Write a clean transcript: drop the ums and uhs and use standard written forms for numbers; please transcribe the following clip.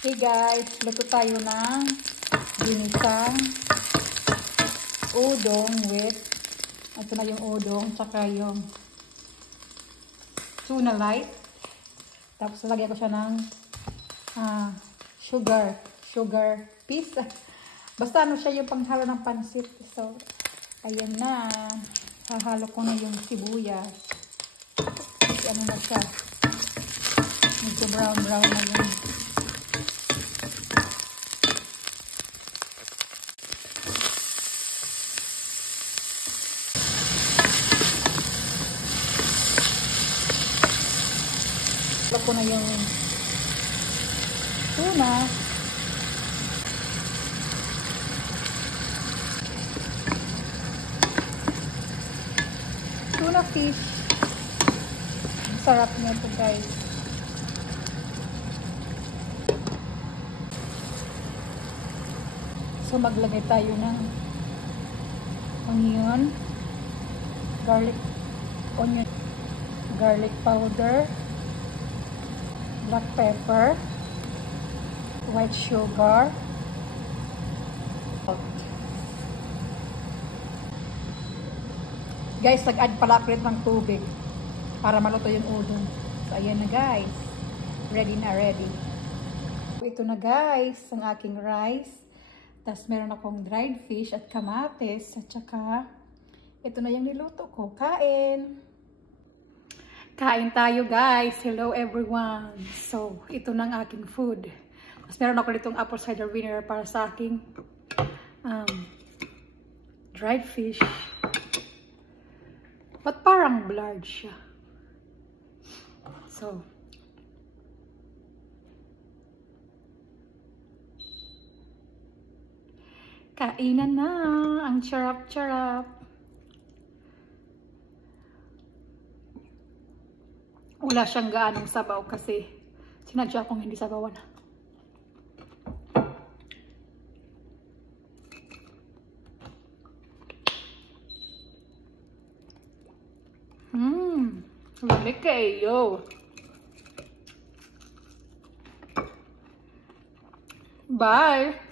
Hey guys, luto tayo ng ginisang udong with, ito na yung udong, tsaka yung tuna light. Tapos lagyan ko siya ng sugar piece. Basta ano siya yung panghalo ng pansit. So, ayan na. Hahalo ko na yung sibuyas. Ano na siya. Medyo brown na yun. Halo ko na yung tuna. Tuna fish. Sarap nito guys. So maglagay tayo ng onion, garlic powder, black pepper, white sugar, salt. Guys, nag-add pala ako ng tubig para maluto yung udon. So, ayan na guys. Ready na, ready. Ito na guys, ang aking rice. Tapos meron akong dried fish at kamatis. At saka, ito na yung niluto ko. Kain! Kain tayo guys. Hello everyone. So, ito na ang aking food. Tapos meron ako ditong apple cider vinegar para sa aking dried fish. But parang blurred siya. So, kainan na. Ang charap-charap. Wala siyang gaanong sabaw kasi sinadya kong hindi sabawan. Lami kayo. Bye!